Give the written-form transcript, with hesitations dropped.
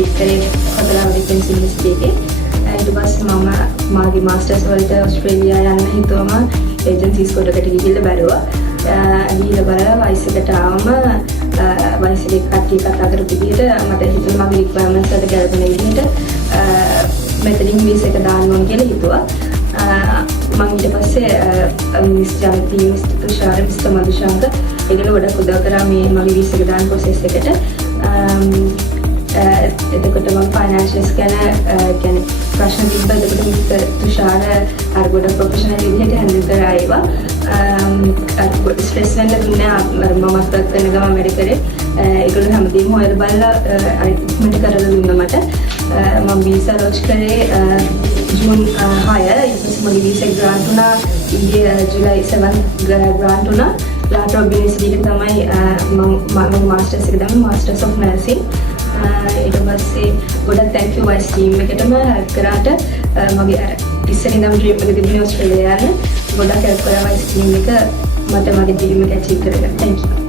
Complete කරේ කොතලාව defence university එකේ. ඊට පස්සේ මම මාගේ මාස්ටර්ස් වලට ඕස්ට්‍රේලියා යන්න හිතුවම ඒජන්සිස් කොටකට ගිහිල්ලා බැලුවා. ගිහිල්ලා බලලා වයිස් එකට ආවම වයිස් එකේ කට්ටිය කතා කරපු විදිහට මට හිතුණා මගේ රික්වයර්මන්ට්ස් වලට ගැලපෙන විදිහට මෙතනින් ඉංග්‍රීසි එක දාන්න ඕන කියලා හිතුවා. මම ඊට පස්සේ මිස් ජාති මිස් තුෂාර මිස් මදුශාන්ත ඒගොල්ලෝ ගොඩක් උදව් කරා මේ මගේ වීසා එක දාන ප්‍රොසෙස් එකට. එතකොට මම ෆයිනෑන්ෂියල්ස් ගැන කියන්නේ ප්‍රශ්න තිබ්බා. එතකොට මිස් තුෂාර අර ගොඩක් ප්‍රොෆෙෂනල් විදිහට හැන්ඩල් කරා ඒවා. ස්ට්‍රෙස් වෙන්න දුන්නේ මම අත්පත් කරන ගමන් වැඩ කරේ. ඒගොල්ලෝ හැමදේම හොයලා බලලා අරිට්මන්ට් කරලා දුන්නා මට. මම වීසා ලොන්ච් කරේ ජූන් 6 ඊපස්සේ මගේ වීසා ග්‍රාන්ට් වුණා. ඊයේ ජූලයි 7 ග්‍රාන්ට් වුණා. ලාට්‍රොබ් යුනිවර්සිටි එකේ තමයි මම මාස්ටර්ස් එක දාන්නේ මාස්ටර්ස් ඔෆ් නර්සිං. ඊට පස්සේ ගොඩක් thank you වයිස් ටීම් එකටම help කරාට මගේ අර ඉස්සර ඉඳන් ඩ්‍රීම් එක තිබුණේ ඕස්ට්‍රේලියාව යන්න. ගොඩක් help කරා වයිස් ටීම් එක මට මගේ ඩ්‍රීම් එක achieve කරගන්න. thank you.